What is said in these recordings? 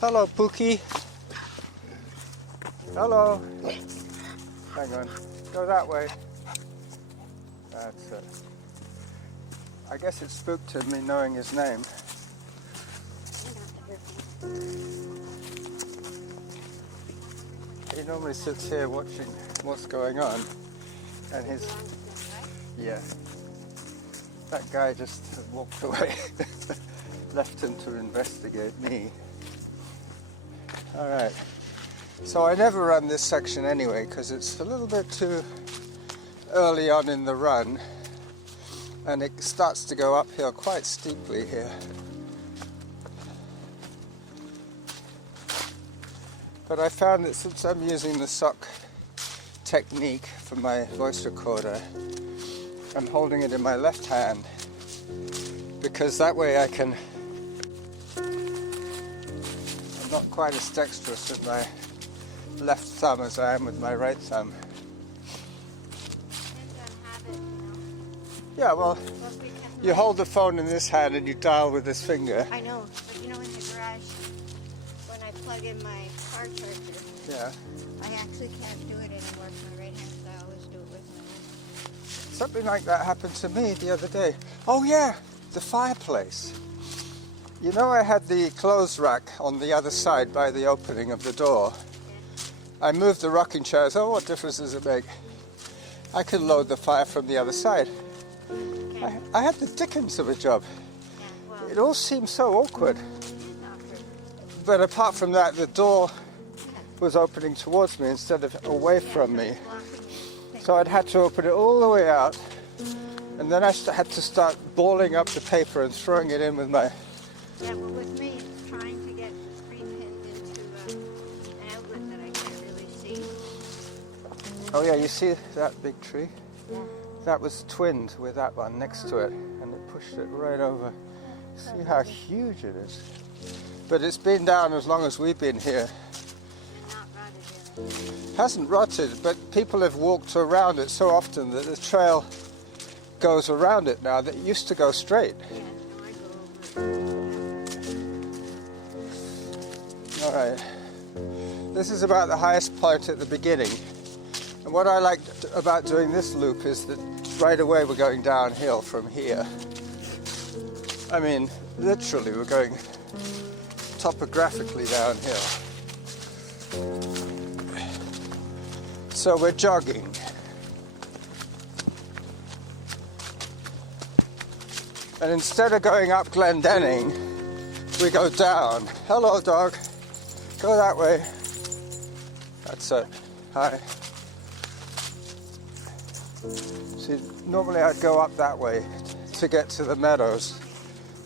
Hello, Pookie. Hello. Hang on. Go that way. That's it. I guess it spooked him, me knowing his name. He normally sits here watching what's going on. And his... Yeah. That guy just walked away. Left him to investigate me. Alright. So I never run this section anyway because it's a little bit too early on in the run. And it starts to go uphill quite steeply here. But I found that since I'm using the sock technique for my voice recorder, I'm holding it in my left hand because that way I can... I'm not quite as dexterous with my left thumb as I am with my right thumb. Yeah, well, you hold the phone in this hand and you dial with this finger. I know, but you know in the garage, when I plug in my car charger, yeah, I actually can't do it anymore with my right hand, so I always do it with my left. Something like that happened to me the other day. Oh yeah, the fireplace. You know I had the clothes rack on the other side by the opening of the door. Yeah. I moved the rocking chair, so what difference does it make? I could load the fire from the other side. I had the dickens of a job. Yeah, well, it all seemed so awkward. But apart from that, the door was opening towards me instead of away from me. So I'd had to open it all the way out. And then I had to start balling up the paper and throwing it in with my... Yeah, well with me, it's trying to get the screen pinned into an outlet that I can't really see. Oh yeah, you see that big tree? Yeah. That was twinned with that one next to it, and it pushed it right over. See how huge it is. But it's been down as long as we've been here. Not rotted yet. It hasn't rotted, but people have walked around it so often that the trail goes around it now that it used to go straight. Yeah, no, I go over it. All right. This is about the highest point at the beginning. And what I like about doing this loop is that right away we're going downhill from here. I mean, literally we're going topographically downhill. So we're jogging. And instead of going up Glendenning, we go down. Hello, dog. Go that way. That's it. Hi. See, normally I'd go up that way to get to the meadows,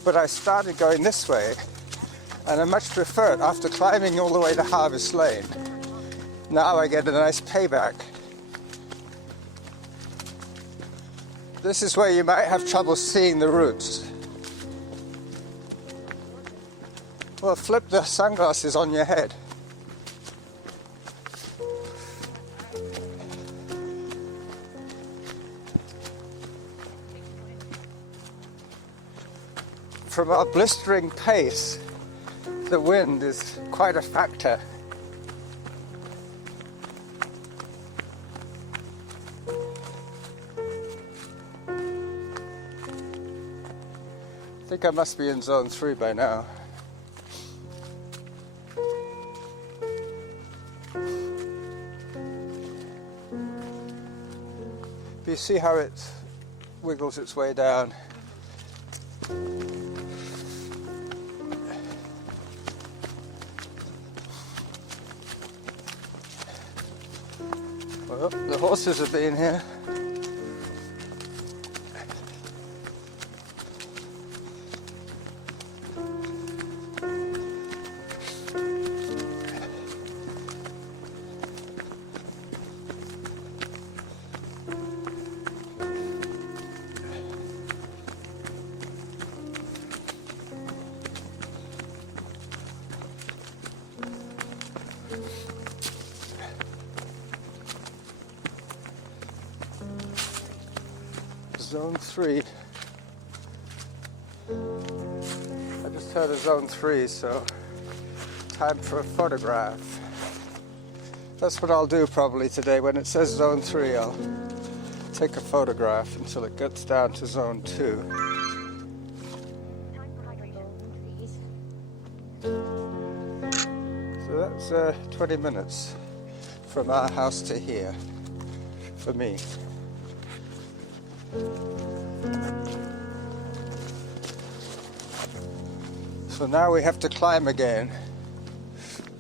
but I started going this way, and I much prefer it after climbing all the way to Harvest Lane. Now I get a nice payback. This is where you might have trouble seeing the routes. Well, flip the sunglasses on your head. From our blistering pace, the wind is quite a factor. I think I must be in zone 3 by now. You see how it wiggles its way down. Well, the horses have been here. Zone 3. I just heard a zone 3, so Time for a photograph. That's what I'll do probably today. When it says zone 3, I'll take a photograph until it gets down to zone 2. So that's 20 minutes from our house to here for me. So now we have to climb again,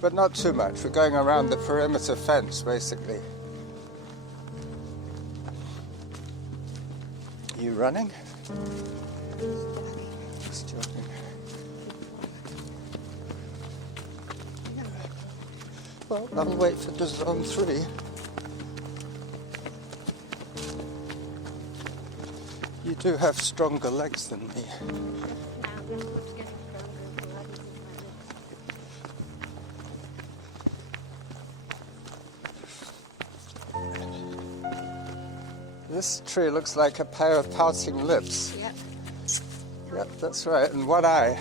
but not too much. We're going around the perimeter fence basically. You running? Just joking. Well, I'll wait for the zone 3. You do have stronger legs than me. This tree looks like a pair of pouting lips. Yep. Yep, that's right. And one eye.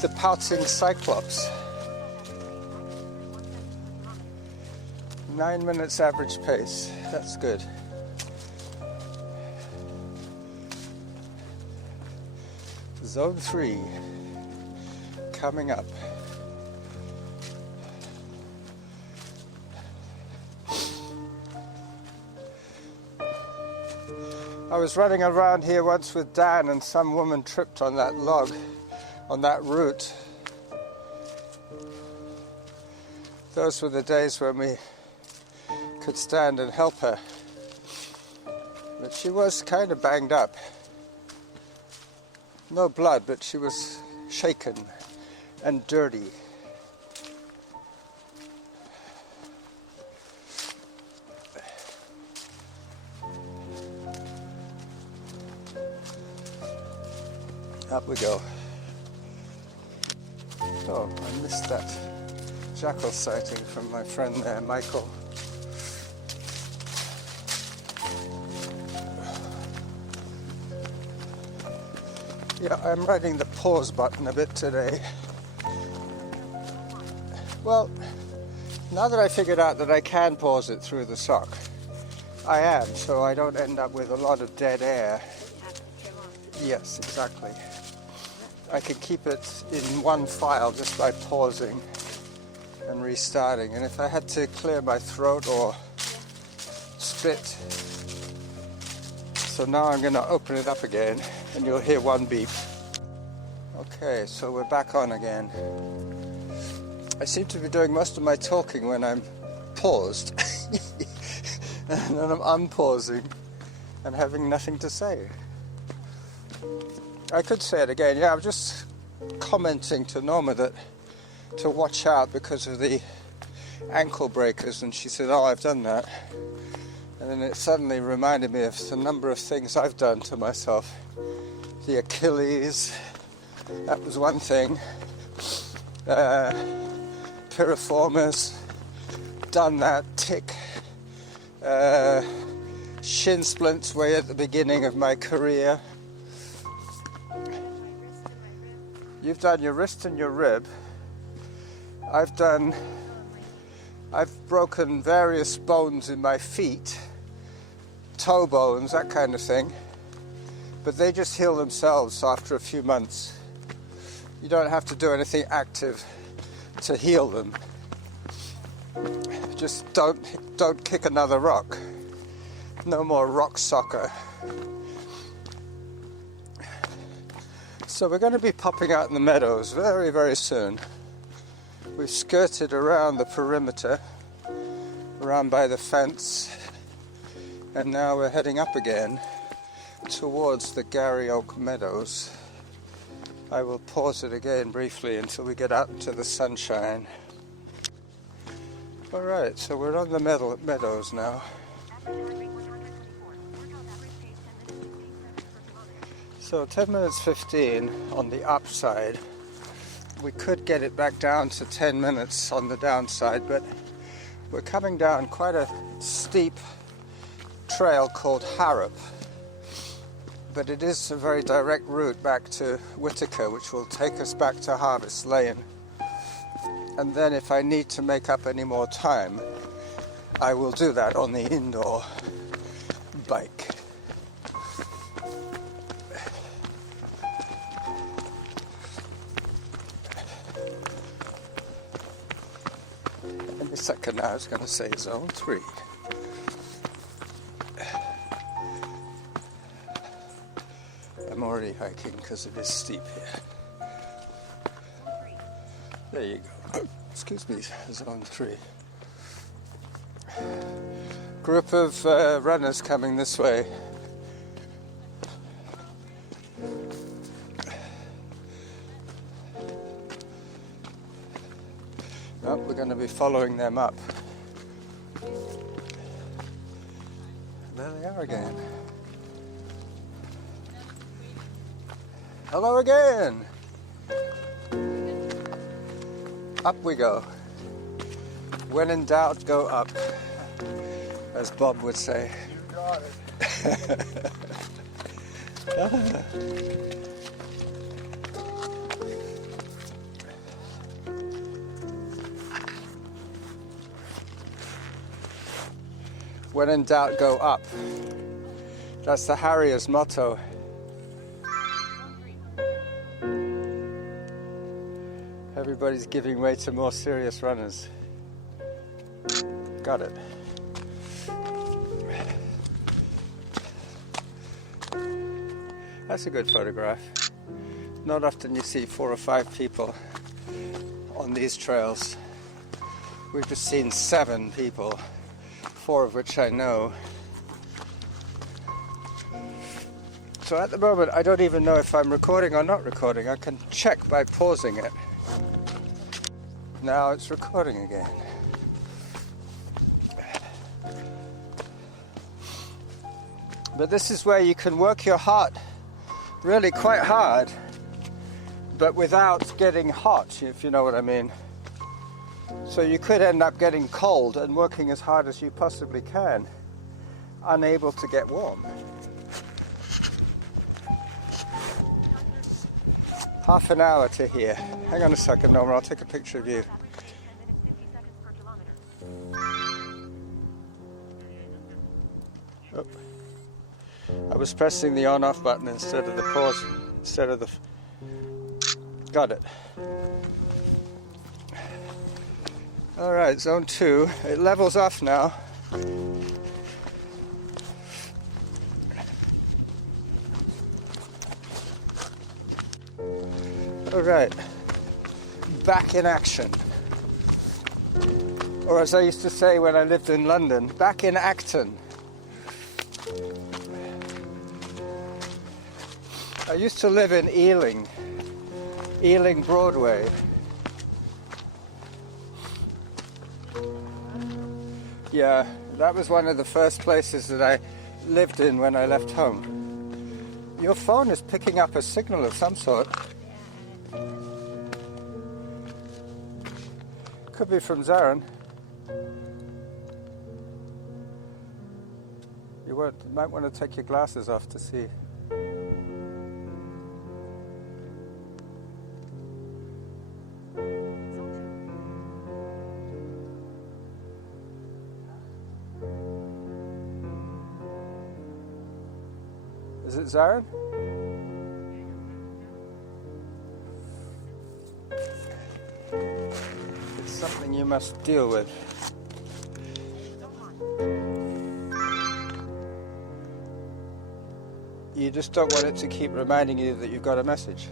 The pouting cyclops. 9 minutes average pace. That's good. Zone 3 coming up. I was running around here once with Dan and some woman tripped on that log, on that route. Those were the days when we could stand and help her. But she was kind of banged up. No blood, but she was shaken and dirty. Up we go. Oh, I missed that jackal sighting from my friend there, Michael. Yeah, I'm riding the pause button a bit today. Well, now that I figured out that I can pause it through the sock, I am, so I don't end up with a lot of dead air. Yes, exactly. I can keep it in one file just by pausing and restarting. And if I had to clear my throat or spit, so now I'm going to open it up again and you'll hear one beep. Okay, so we're back on again. I seem to be doing most of my talking when I'm paused and then I'm unpausing and having nothing to say. I could say it again. Yeah, I'm just commenting to Norma that to watch out because of the ankle breakers, and she said, oh, I've done that. And then it suddenly reminded me of the number of things I've done to myself. The Achilles, that was one thing. Piriformis, done that, tick. Shin splints way at the beginning of my career. You've done your wrist and your rib. I've broken various bones in my feet, toe bones, that kind of thing. But they just heal themselves after a few months. You don't have to do anything active to heal them. Just don't kick another rock. No more rock soccer. So we're going to be popping out in the meadows very, very soon. We've skirted around the perimeter, around by the fence, and now we're heading up again towards the Gary Oak Meadows. I will pause it again briefly until we get out into the sunshine. Alright, so we're on the meadows now. So 10 minutes 15 on the upside. We could get it back down to 10 minutes on the downside, but we're coming down quite a steep trail called Harrop. But it is a very direct route back to Whitaker, which will take us back to Harvest Lane. And then if I need to make up any more time, I will do that on the indoor bike. Any second now, I was going to say zone 3. I'm already hiking because it is steep here. There you go. Excuse me, zone 3. Group of runners coming this way. Oh, we're going to be following them up. There they are again. Hello again. Up we go. When in doubt, go up, as Bob would say. You got it. When in doubt, go up. That's the Harrier's motto. Everybody's giving way to more serious runners. Got it. That's a good photograph. Not often you see 4 or 5 people on these trails. We've just seen 7 people, 4 of which I know. So at the moment I don't even know if I'm recording or not recording. I can check by pausing it. Now it's recording again. But this is where you can work your heart really quite hard, but without getting hot, if you know what I mean. So you could end up getting cold and working as hard as you possibly can, unable to get warm. Half an hour to here. Hang on a second, Norma, I'll take a picture of you. Oh. I was pressing the on-off button instead of the pause, instead of the... Got it. All right, zone 2. It levels off now. All right, back in action. Or as I used to say when I lived in London, back in Acton. I used to live in Ealing Broadway. Yeah, that was one of the first places that I lived in when I left home. Your phone is picking up a signal of some sort. Could be from Zarin. You might want to take your glasses off to see. Is it Zarin? It's something you must deal with. You just don't want it to keep reminding you that you've got a message.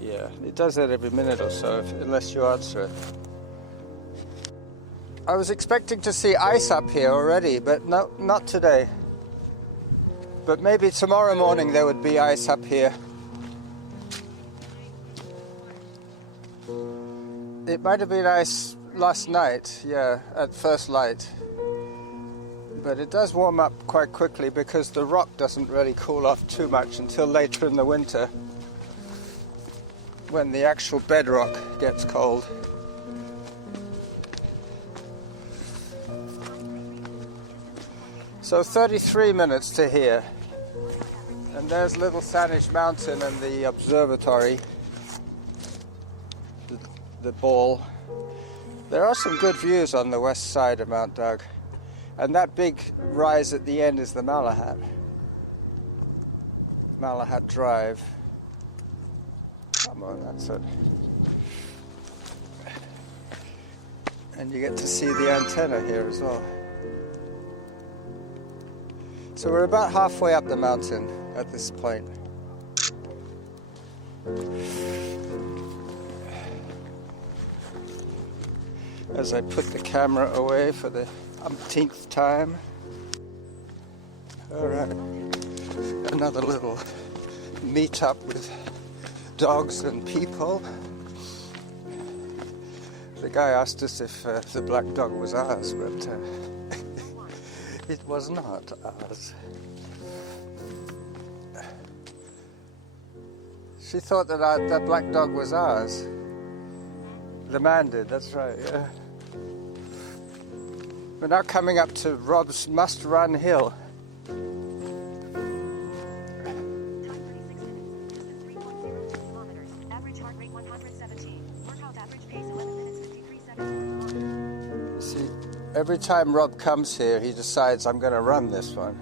Yeah, it does that every minute or so, unless you answer it. I was expecting to see ice up here already, but no, not today. But maybe tomorrow morning there would be ice up here. It might have been ice last night, yeah, at first light. But it does warm up quite quickly because the rock doesn't really cool off too much until later in the winter, when the actual bedrock gets cold. So 33 minutes to here. And there's Little Sanish Mountain and the observatory, the ball. There are some good views on the west side of Mount Doug. And that big rise at the end is the Malahat. Malahat Drive. Come on, that's it. And you get to see the antenna here as well. So we're about halfway up the mountain at this point. As I put the camera away for the umpteenth time. All right, another little meet-up with dogs and people. The guy asked us if the black dog was ours, but it was not ours. She thought that that black dog was ours. The man did, that's right, yeah. We're now coming up to Rob's Must Run Hill. See, every time Rob comes here, he decides, I'm going to run this one.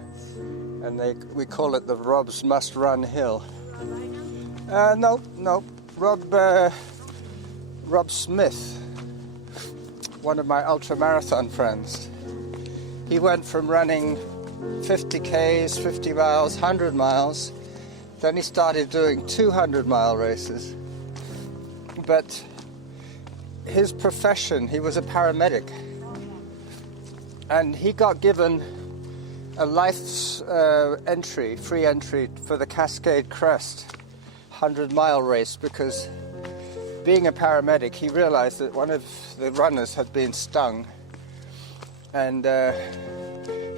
And we call it the Rob's Must Run Hill. No. Rob Smith, one of my ultra-marathon friends. He went from running 50 Ks, 50 miles, 100 miles. Then he started doing 200-mile races. But his profession, he was a paramedic. And he got given a life's free entry for the Cascade Crest 100-mile race because being a paramedic, he realized that one of the runners had been stung. And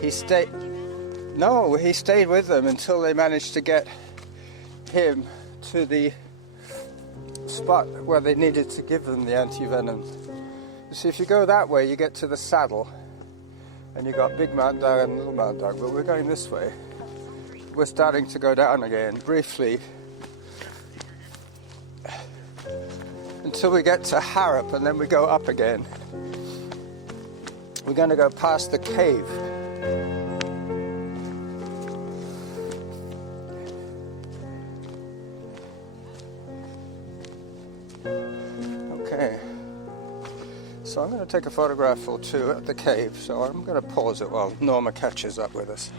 he stayed with them until they managed to get him to the spot where they needed to give them the antivenom. You see, if you go that way, you get to the saddle, and you got Big Mount Doug and Little Mount Doug, but we're going this way. We're starting to go down again, briefly, until we get to Harrop, and then we go up again. We're going to go past the cave. Okay. So I'm going to take a photograph or two at the cave, so I'm going to pause it while Norma catches up with us.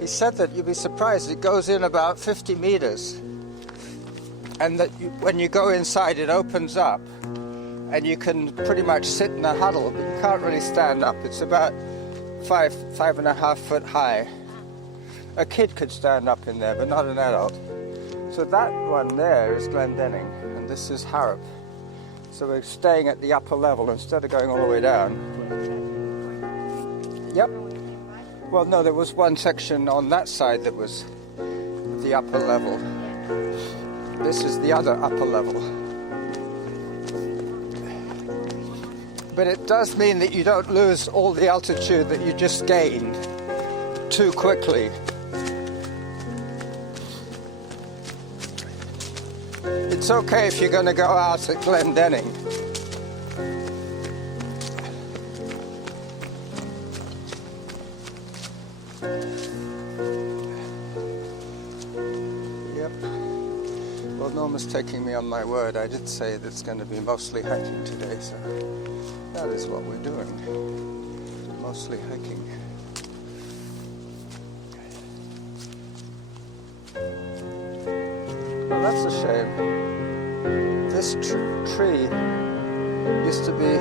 He said that you'd be surprised, it goes in about 50 meters. And that when you go inside, it opens up, and you can pretty much sit in a huddle, but you can't really stand up. It's about 5.5 foot high. A kid could stand up in there, but not an adult. So that one there is Glendenning, and this is Harrop. So we're staying at the upper level instead of going all the way down. Yep. Well, no, there was one section on that side that was the upper level. This is the other upper level. But it does mean that you don't lose all the altitude that you just gained too quickly. It's okay if you're going to go out at Glendenning. Yep. Well, Norma's taking me on my word. I did say that it's going to be mostly hiking today, so that is what we're doing. Mostly hiking. Well, that's a shame. This tree used to be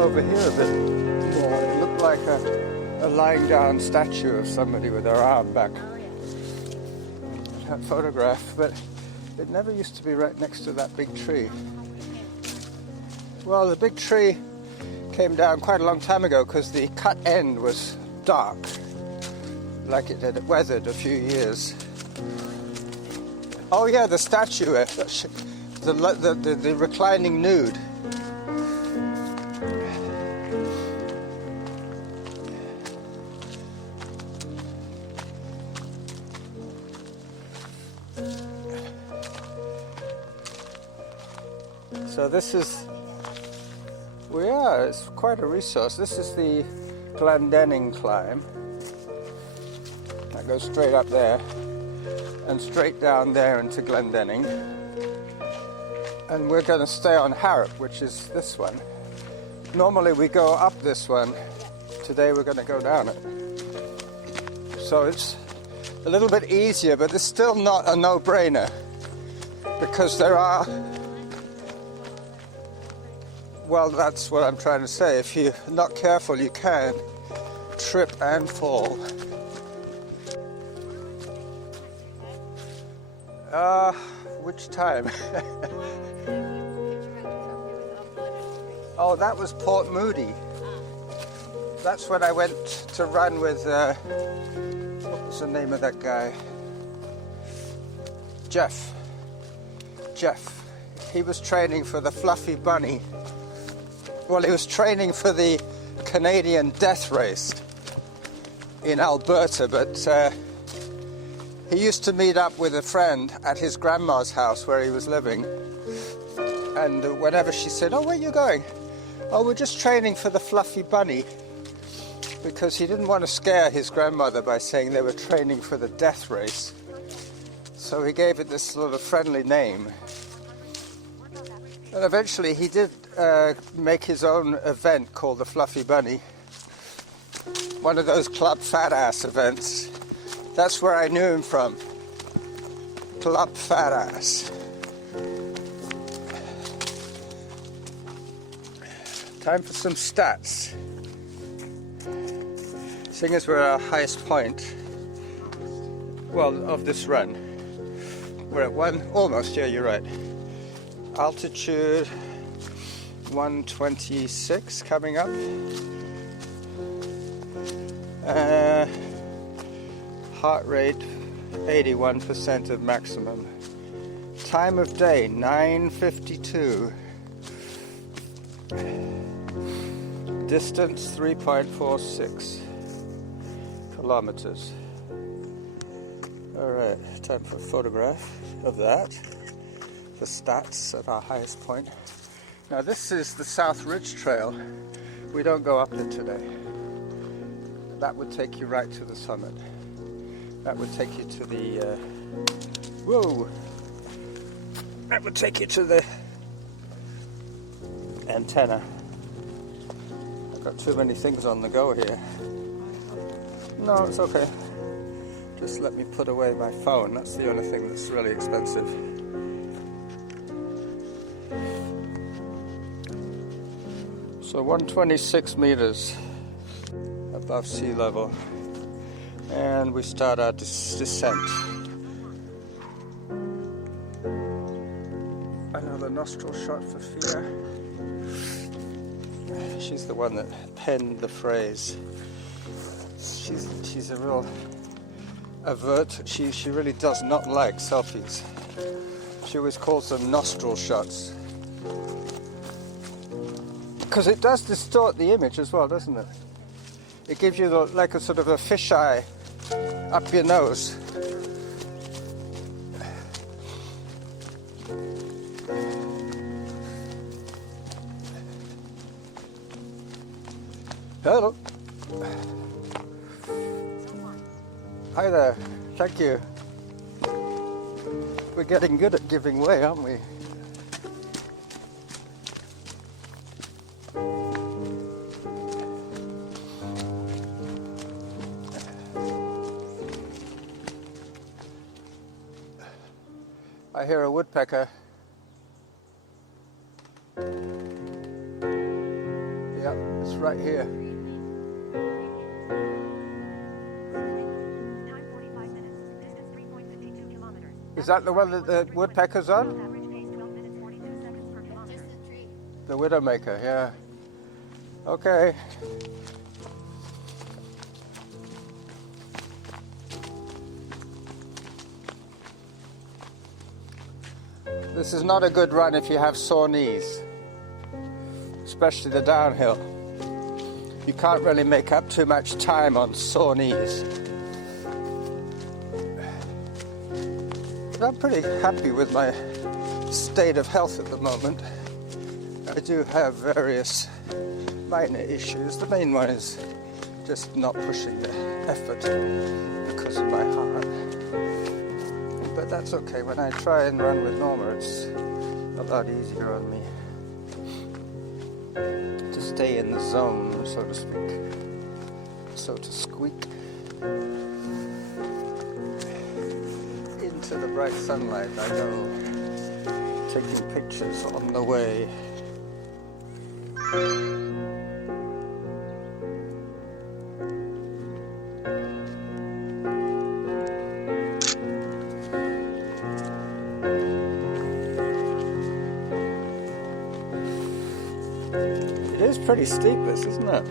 over here a bit more. It looked like a lying down statue of somebody with their arm back. That photograph, but it never used to be right next to that big tree. Well, the big tree came down quite a long time ago because the cut end was dark, like it had weathered a few years. Oh yeah, the statue, the reclining nude. So this is We are. It's quite a resource. This is the Glendenning climb. That goes straight up there and straight down there into Glendenning. And we're going to stay on Harrop, which is this one. Normally we go up this one. Today we're going to go down it. So it's a little bit easier, but it's still not a no-brainer because there are... Well, that's what I'm trying to say. If you're not careful, you can trip and fall. Which time? Oh, that was Port Moody. That's when I went to run with, what was the name of that guy? Jeff. He was training for the Fluffy Bunny. Well, he was training for the Canadian death race in Alberta, but he used to meet up with a friend at his grandma's house where he was living. And whenever she said, "Oh, where are you going?" "Oh, we're just training for the Fluffy Bunny," because he didn't want to scare his grandmother by saying they were training for the death race. So he gave it this sort of friendly name. And eventually he did make his own event called the Fluffy Bunny. One of those club fat ass events. That's where I knew him from. Club fat ass. Time for some stats. Seeing as we're at our highest point, well, of this run. We're at almost, yeah, you're right. Altitude 126 coming up. Heart rate 81% of maximum. Time of day 9:52. Distance 3.46 kilometers. Alright, time for a photograph of that. The stats at our highest point. Now this is the South Ridge Trail. We don't go up it today. That would take you right to the summit. That would take you to the that would take you to the antenna. I've got too many things on the go here. No, it's okay. Just let me put away my phone. That's the only thing that's really expensive. So 126 meters above sea level. And we start our descent. Another nostril shot for Fia. She's the one that penned the phrase. She's a real avert. She really does not like selfies. She always calls them nostril shots. Because it does distort the image as well, doesn't it? It gives you like a sort of a fisheye up your nose. Hello. Hi there. Thank you. We're getting good at giving way, aren't we? I hear a woodpecker. Yep, it's right here. Is that the one that the woodpecker's on? The widowmaker, yeah. Okay. This is not a good run if you have sore knees, especially the downhill. You can't really make up too much time on sore knees. But I'm pretty happy with my state of health at the moment. I do have various minor issues. The main one is just not pushing the effort because of my heart. But that's okay. When I try and run with Norma, it's a lot easier on me to stay in the zone, so to speak, so to squeak. Into the bright sunlight I go, taking pictures on the way. It is pretty steep, this, isn't it?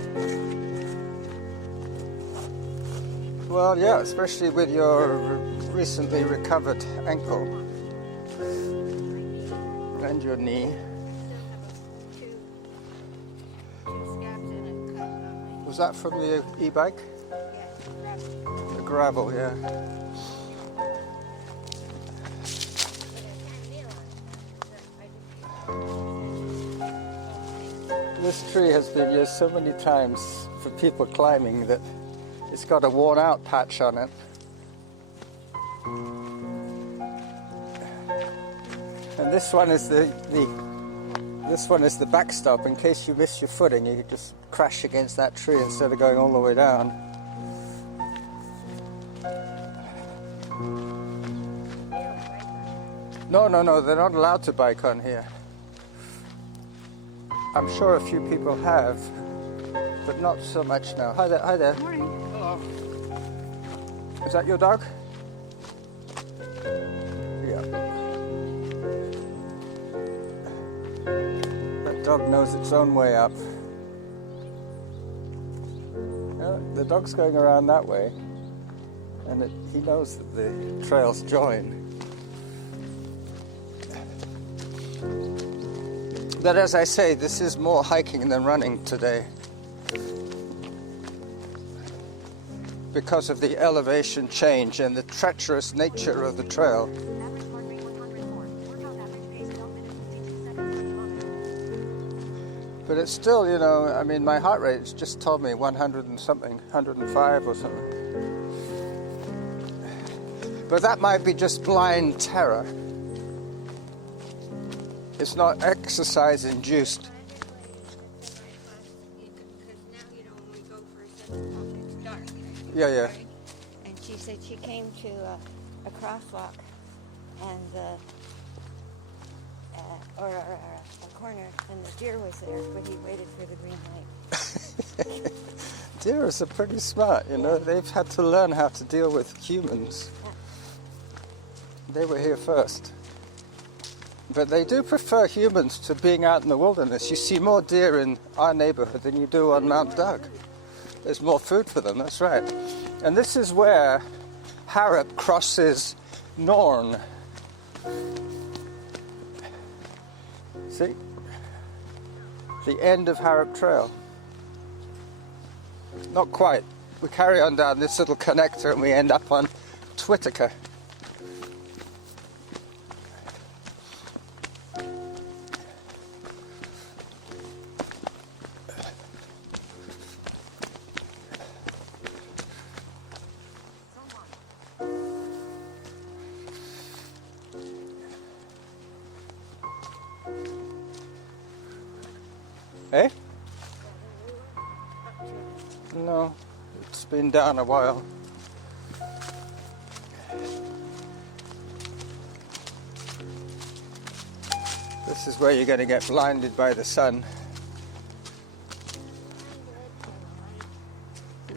Well, yeah, especially with your recently recovered ankle and your knee. Was that from the e-bike? The gravel, yeah. This tree has been used so many times for people climbing that it's got a worn out patch on it. And this one is the backstop. In case you miss your footing, you could just crash against that tree instead of going all the way down. No, they're not allowed to bike on here. I'm sure a few people have, but not so much now. Hi there. Hi there. Morning. Hello. Is that your dog? Yeah. That dog knows its own way up. Yeah, the dog's going around that way, and he knows that the trails join. But as I say, this is more hiking than running today, because of the elevation change and the treacherous nature of the trail. But it's still, you know, I mean, my heart rate's just told me 100 and something, 105 or something. But that might be just blind terror. It's not exercise induced. Yeah. And she said she came to a crosswalk and or a corner, and the deer was there, but he waited for the green light. Deers are pretty smart, you know. They've had to learn how to deal with humans. They were here first. But they do prefer humans to being out in the wilderness. You see more deer in our neighborhood than you do on Mount Doug. There's more food for them, that's right. And this is where Harrop crosses Norn. See? The end of Harrop Trail. Not quite. We carry on down this little connector and we end up on Twittica. Eh? No, it's been down a while. This is where you're going to get blinded by the sun.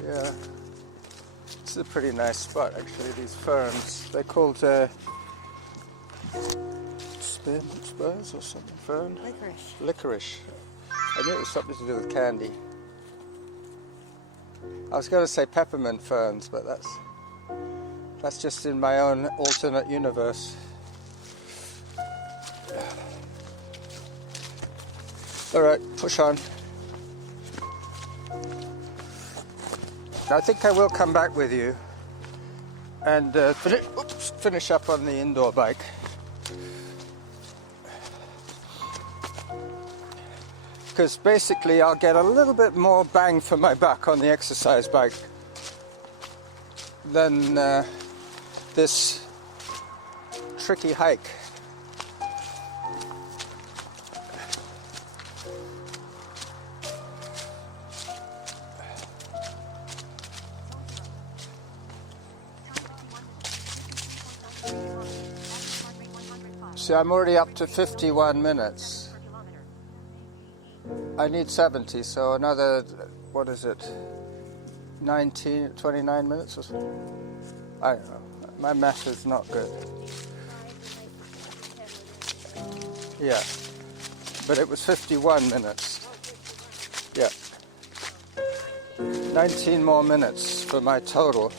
Yeah, this is a pretty nice spot actually, these ferns. They're called spurs or something, fern? Licorice. Licorice. I knew it was something to do with candy. I was going to say peppermint ferns, but that's just in my own alternate universe. All right, push on. I think I will come back with you and finish up on the indoor bike. because basically I'll get a little bit more bang for my buck on the exercise bike than this tricky hike. See, I'm already up to 51 minutes. I need 70, so another, what is it, 29 minutes or so? I don't know. My math is not good. Yeah, but it was 51 minutes. Yeah. 19 more minutes for my total.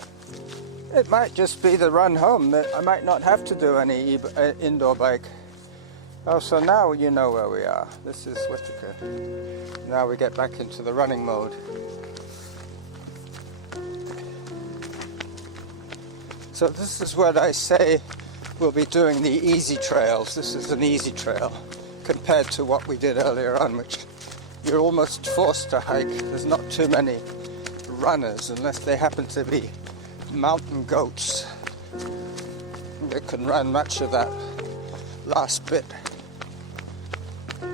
It might just be the run home. I might not have to do any indoor bike. Oh, so now you know where we are. This is Whitaker. Now we get back into the running mode. So this is what I say we'll be doing the easy trails. This is an easy trail compared to what we did earlier on, which you're almost forced to hike. There's not too many runners unless they happen to be mountain goats. They can run much of that last bit.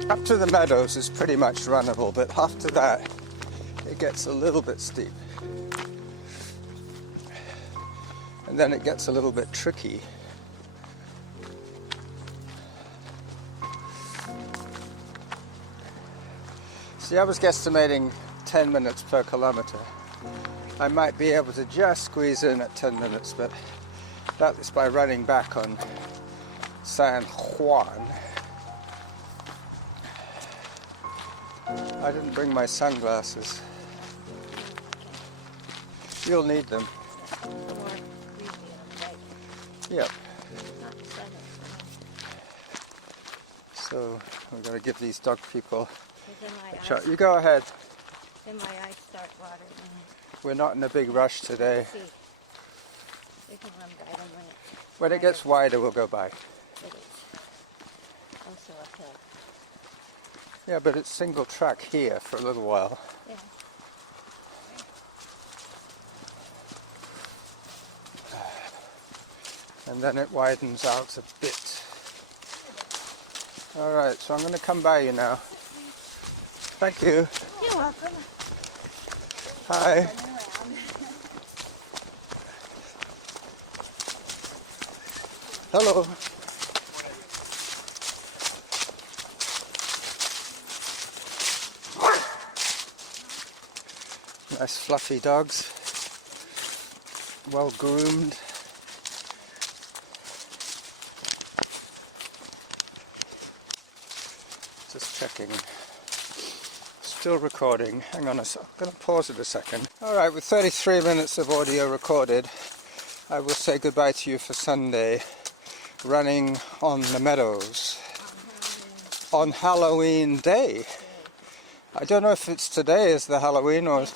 Up to the meadows is pretty much runnable, but after that it gets a little bit steep. And then it gets a little bit tricky. See, I was guesstimating 10 minutes per kilometer. I might be able to just squeeze in at 10 minutes, but that is by running back on San Juan. I didn't bring my sunglasses. You'll need them. Yep. So we're going to give these dog people a shot. You go ahead. Then my eyes start watering. We're not in a big rush today. We can run by them When it gets wider, we'll go by. it is. Also uphill. Yeah, but it's single track here for a little while. Yeah. And then it widens out a bit. All right, so I'm going to come by you now. Thank you. You're welcome. Hi. Hello. Nice fluffy dogs. Well groomed. Just checking. Still recording. Hang on a sec. I'm going to pause it a second. Alright, with 33 minutes of audio recorded, I will say goodbye to you for Sunday. Running on the meadows. On Halloween Day. I don't know if it's today is the Halloween or...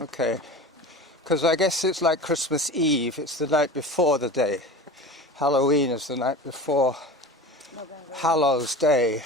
Okay. Because I guess it's like Christmas Eve. It's the night before the day. Halloween is the night before Hallows Day.